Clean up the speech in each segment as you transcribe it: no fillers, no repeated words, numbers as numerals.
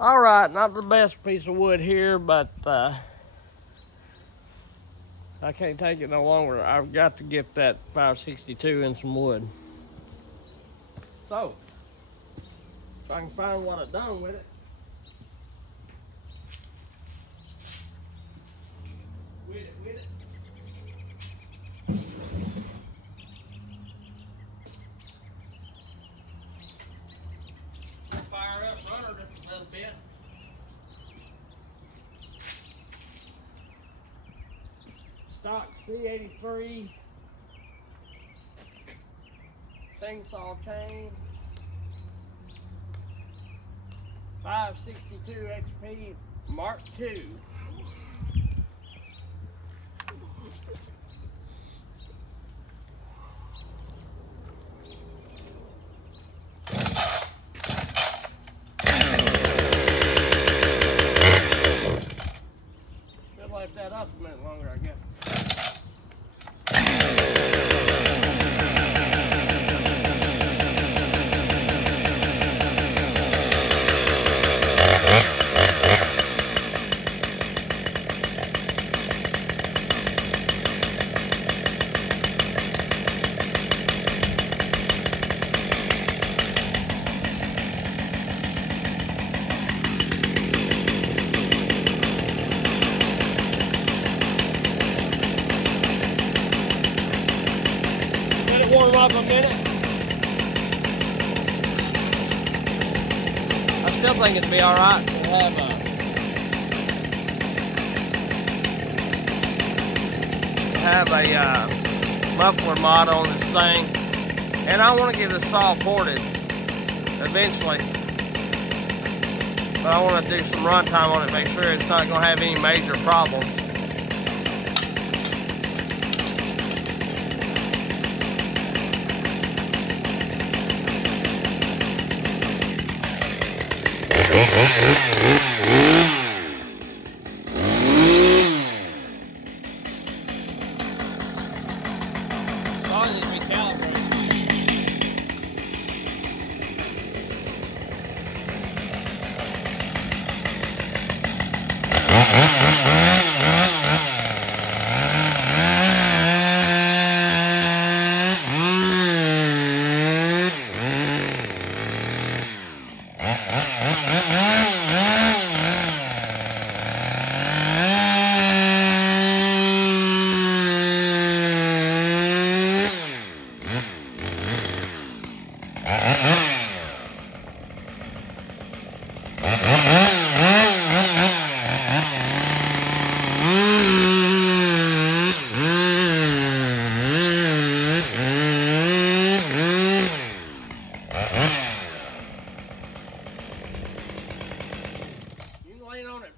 All right, not the best piece of wood here, but I can't take it no longer. I've got to get that 562 in some wood. So, if I can find what I've done with it. With it. Fire up runner just a little bit. Stock C83 chainsaw chain, 562 XP Mark II. Should lift that up a minute longer, I guess. Warm up a minute. I still think it'd be all right to have a muffler mod on this thing, and I want to get the saw ported eventually, but I want to do some runtime on it, make sure it's not going to have any major problems.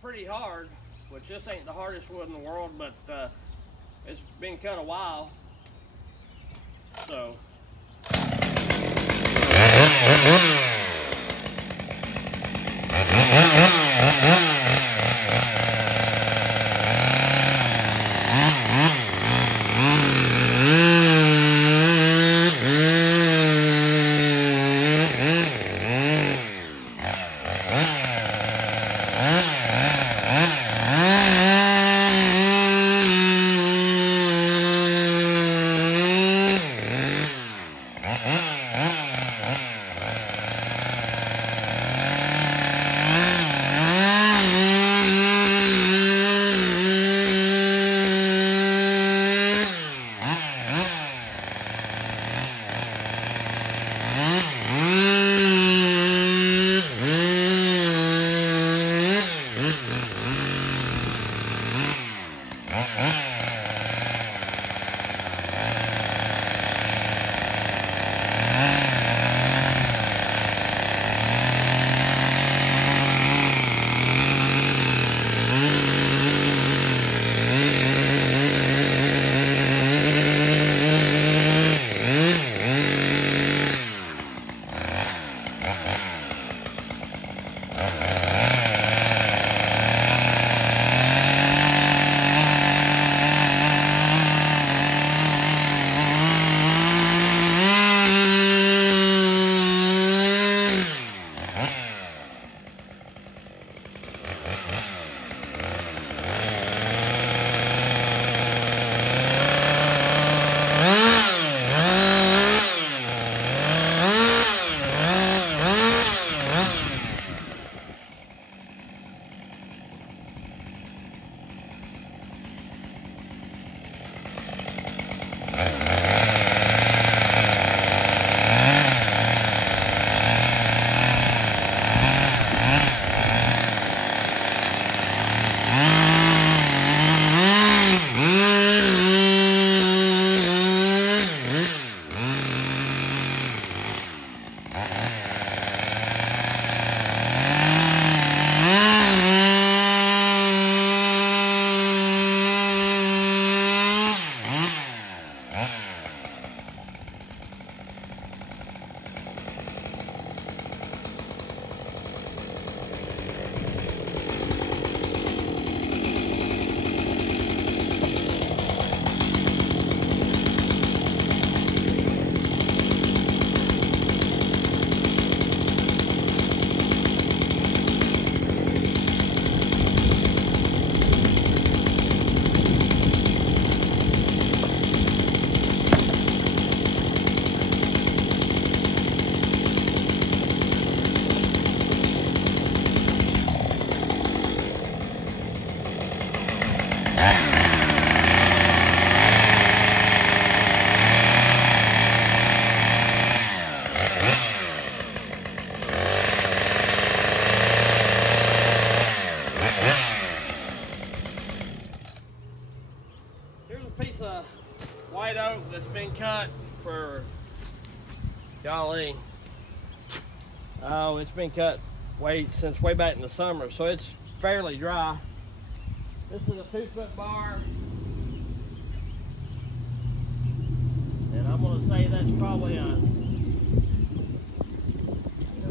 Pretty hard, which this ain't the hardest wood in the world, but it's been cut a while, so cut for, golly, oh, it's been cut since way back in the summer, so it's fairly dry. This is a 2-foot bar, and I'm going to say that's probably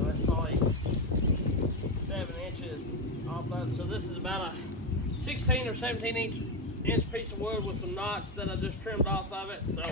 that's probably 7 inches off of it. So this is about a 16 or 17 inch piece of wood with some knots that I just trimmed off of it. So.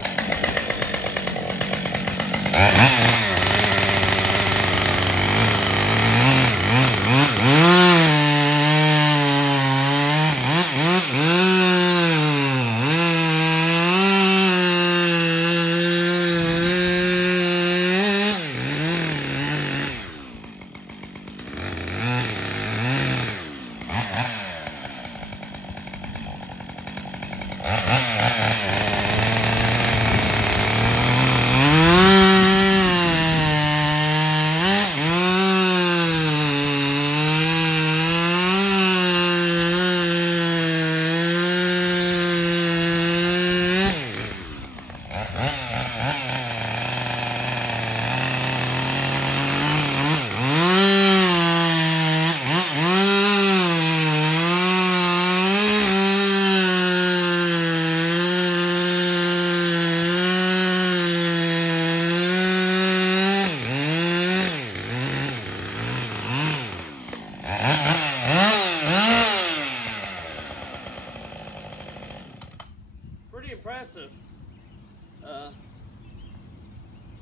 Pretty impressive.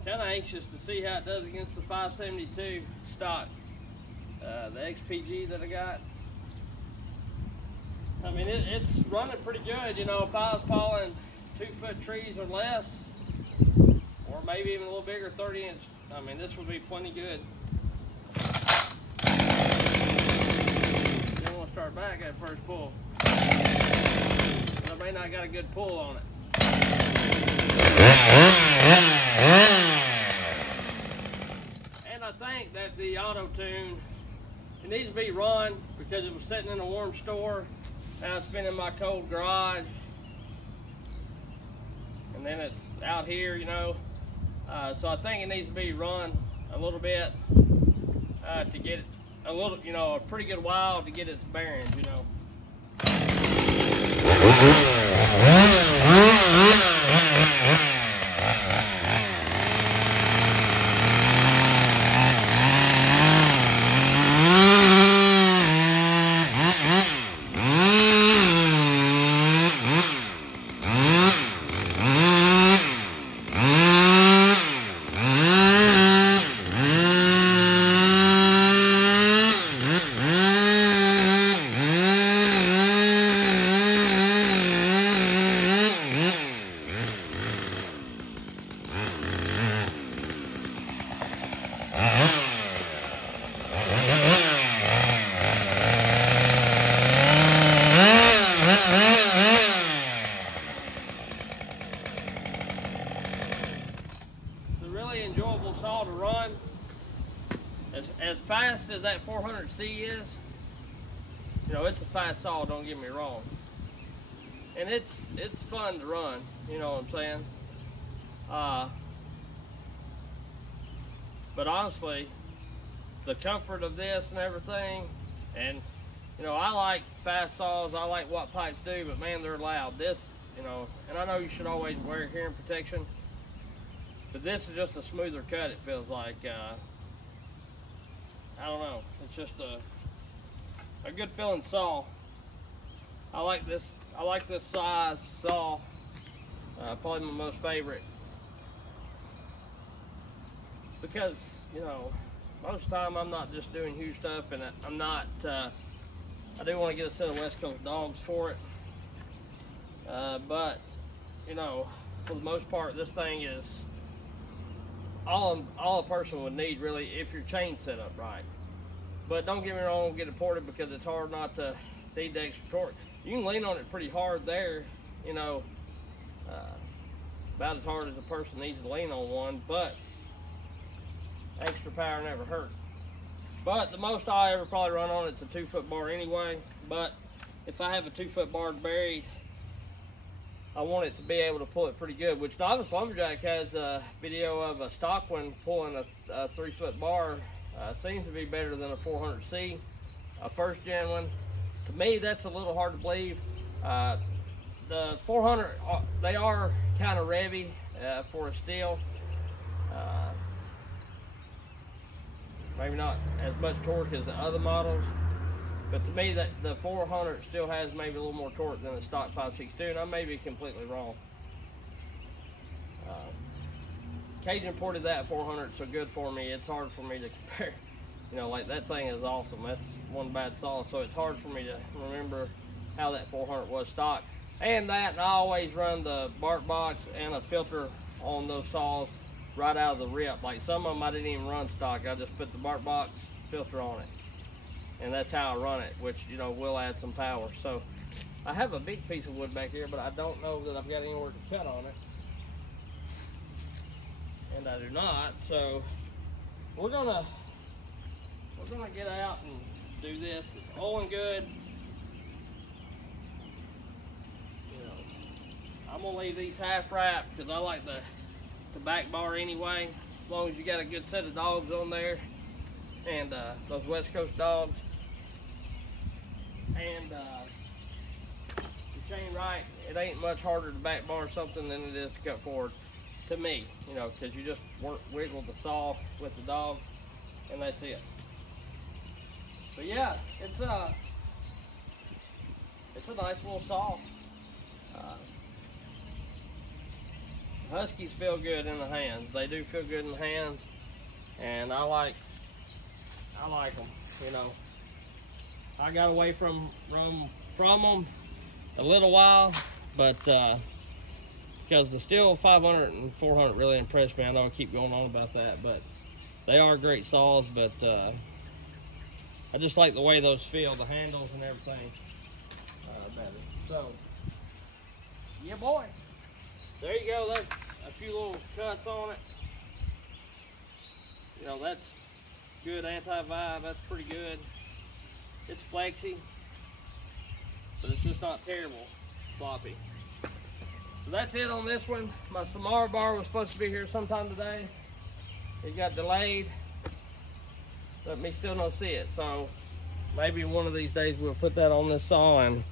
Kind of anxious to see how it does against the 572 stock, the XPG that I got. I mean, it's running pretty good. You know, if I was falling 2-foot trees or less, or maybe even a little bigger, 30-inch, I mean, this would be plenty good. Then we'll start back at first pull. But I may not got a good pull on it. And I think that the auto-tune, it needs to be run because it was sitting in a warm store. Now it's been in my cold garage. And then it's out here, you know. So I think it needs to be run a little bit to get it a little, you know, a pretty good while to get its bearings, you know. Enjoyable saw to run. As fast as that 400C is, you know, it's a fast saw, don't get me wrong. And it's fun to run, you know what I'm saying? But honestly, the comfort of this and everything, and you know, I like fast saws, I like what pipes do, but man, they're loud. This, you know, and I know you should always wear hearing protection, but this is just a smoother cut, it feels like. I don't know, it's just a good feeling saw. I like this size saw, probably my most favorite. Because, you know, most of the time I'm not just doing huge stuff, and I'm not, I do want to get a set of West Coast dogs for it. But, you know, for the most part, this thing is all a person would need, really, if your chain's set up right. But don't get me wrong, get it ported, because it's hard not to need the extra torque. You can lean on it pretty hard there, you know, about as hard as a person needs to lean on one, but extra power never hurt. But the most I ever probably run on it's a 2-foot bar anyway. But if I have a 2-foot bar buried, I want it to be able to pull it pretty good, which Novice Lumberjack has a video of a stock one pulling a 3-foot bar. Seems to be better than a 400C, a first gen one. To me, that's a little hard to believe. The 400, they are kind of revvy for a steel. Maybe not as much torque as the other models, but to me that the 400 still has maybe a little more torque than the stock 562, and I may be completely wrong. Cajun ported that 400 so good for me, it's hard for me to compare. You know, like that thing is awesome. That's one bad saw, so it's hard for me to remember how that 400 was stock. And I always run the bark box and a filter on those saws right out of the rip. Like some of them I didn't even run stock. I just put the bark box filter on it, and that's how I run it, which, you know, will add some power. So I have a big piece of wood back here, but I don't know that I've got anywhere to cut on it, and I do not. So we're gonna get out and do this. It's oiling good. You know, I'm gonna leave these half wrapped because I like the back bar anyway, as long as you got a good set of dogs on there, and those West Coast dogs, and the chain right, it ain't much harder to back bar something than it is to cut forward, to me, you know, because you just wiggle the saw with the dog, and that's it. But yeah, it's a nice little saw. Huskies feel good in the hands. They do feel good in the hands, and I like them. You know, I got away from them a little while, but because the Steel 500 and 400 really impressed me. I know I keep going on about that, but they are great saws. But I just like the way those feel, the handles and everything better. So yeah, boy. There you go, that's a few little cuts on it. You know, that's good anti-vibe, that's pretty good. It's flexy, but it's just not terrible floppy. So that's it on this one. My Samara bar was supposed to be here sometime today. It got delayed, but me still don't see it. So maybe one of these days we'll put that on this saw and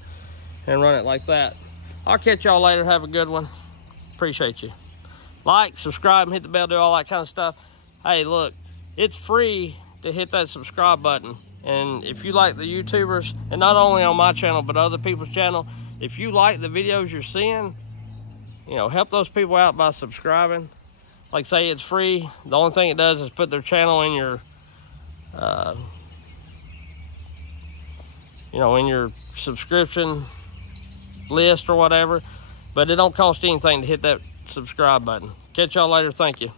run it like that. I'll catch y'all later, have a good one. Appreciate you. Like, subscribe, and hit the bell, do all that kind of stuff. Hey, look, it's free to hit that subscribe button. And if you like the YouTubers, and not only on my channel, but other people's channel, if you like the videos you're seeing, you know, help those people out by subscribing. Like say it's free. The only thing it does is put their channel in your, you know, in your subscription list or whatever. But it don't cost anything to hit that subscribe button. Catch y'all later. Thank you.